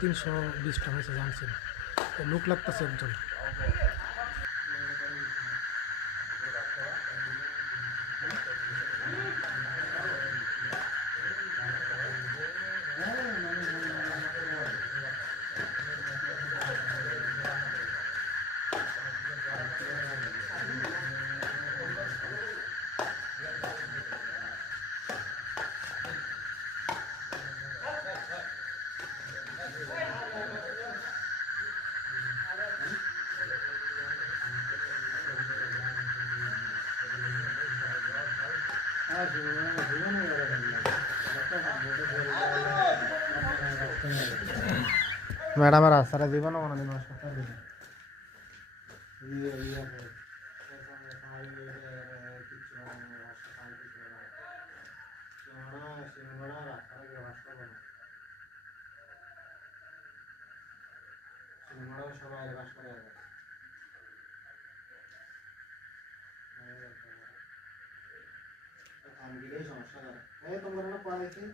তিনশো বিশটা হয়েছে জানছি লোক লাগতেছে একজন। ম্যাডামের রাস্তাটা দিব না মনে দিন সবাই বাস করে দিলেই সমস্যা করে তোমার পড়া দেখি